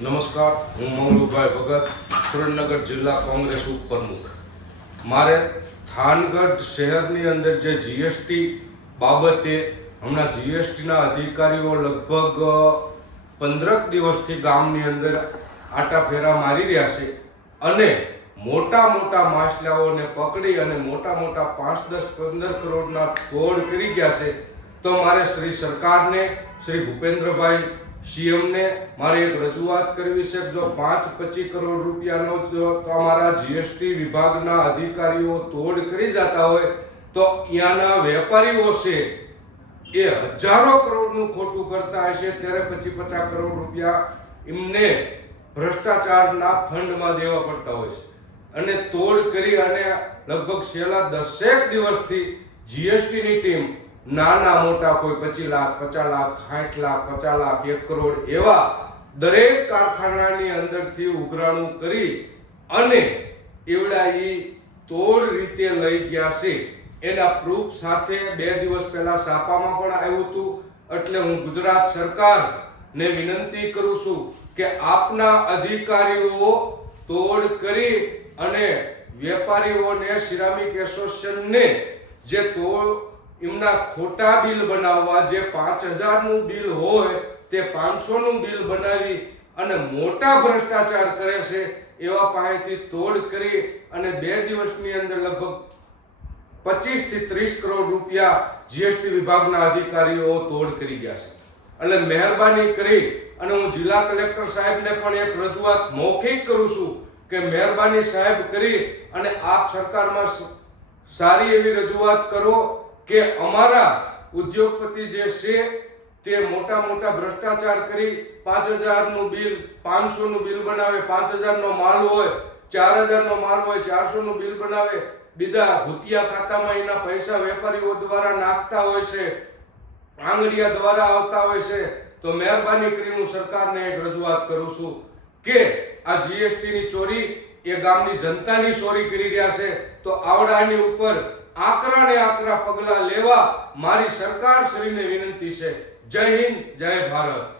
નમસ્કાર, હું મંગલુભાઈ ભગત, સુરેન્દ્રનગર જિલ્લા કોંગ્રેસ ઉપપ્રમુખ. મારે થાનગઢ શહેરની અંદર જે જીએસટી બાબતે હમણાં જીએસટીના અધિકારીઓ લગભગ 15 દિવસથી ગામની અંદર આટા ફેરા મારી રહ્યા છે અને મોટા મોટા માછલાઓને પકડી અને મોટા મોટા 5, 10, 15 કરોડના તોડ કરી ગયા છે. તો મારે શ્રી સરકારને, શ્રી ભૂપેન્દ્રભાઈ સીએમને મારે એક રજૂઆત કરવી છે. જો 5-25 કરોડ રૂપિયાનો જો અમારા જીએસટી વિભાગના અધિકારીઓ તોડ કરી જતા હોય તો અહીંયાના વેપારીઓ છે એ હજારો કરોડનું ખોટું કરતા હશે, ત્યારે 50 કરોડ રૂપિયા એમને ભ્રષ્ટાચારના ફંડમાં દેવા પડતા હોય છે. અને તોડ કરી અને લગભગ છેલ્લા 10 દિવસથી જીએસટીની ટીમ નાના મોટા કોઈ 25 લાખ, 50 લાખ, 60 લાખ, 50 લાખ, 1 કરોડ એવા દરેક કારખાનાની અંદરથી ઉઘરાણું કરી અને એવડા તોડ રીતે લઈ ગયા છે. એના પ્રૂફ સાથે 2 દિવસ પહેલા છાપામાં પણ આવ્યું હતું. એટલે હું ગુજરાત સરકારને વિનંતી કરું છું કે આપના અધિકારીઓ તોડ કરી અને વેપારીઓને, સિરામિક એસોસિએશનને જે તોડ એમના ખોટા બિલ બનાવવા, જે 5000નું બિલ હોય તે 500નું બિલ બનાવી અને મોટા ભ્રષ્ટાચાર કરે છે એવા પાસેથી તોડ કરી અને 2 દિવસની અંદર લગભગ 25 થી 30 કરોડ રૂપિયા જીએસટી વિભાગના અધિકારીઓ તોડ કરી ગયા છે. એટલે મહેરબાની કરી અને હું જિલ્લા કલેક્ટર સાહેબને પણ એક રજૂઆત મૌખિક કરું છું કે મહેરબાની સાહેબ કરી અને આપ સરકારમાં સારી એવી રજૂઆત કરો કે અમારા ઉદ્યોગપતિ જે છે તે મોટા મોટા ભ્રષ્ટાચાર કરી 5000નું બિલ, 500નું બિલ બનાવે, 5000નો માલ હોય, 4000નો માલ હોય, 400નું બિલ બનાવે, બીજા ભૂતિયા ખાતામાં એના પૈસા વેપારીઓ દ્વારા નાખતા હોય છે, આંગળીયા દ્વારા આવતા હોય છે. તો મહેરબાની કરી હું સરકારને એક રજૂઆત કરું છું કે આ જીએસટીની ચોરી એ ગામની જનતાની ચોરી કરી રહ્યા છે. તો આવડાની ઉપર આકરા પગલા લેવા મારી સરકાર શ્રીને વિનંતી છે. જય હિન્દ, જય ભારત.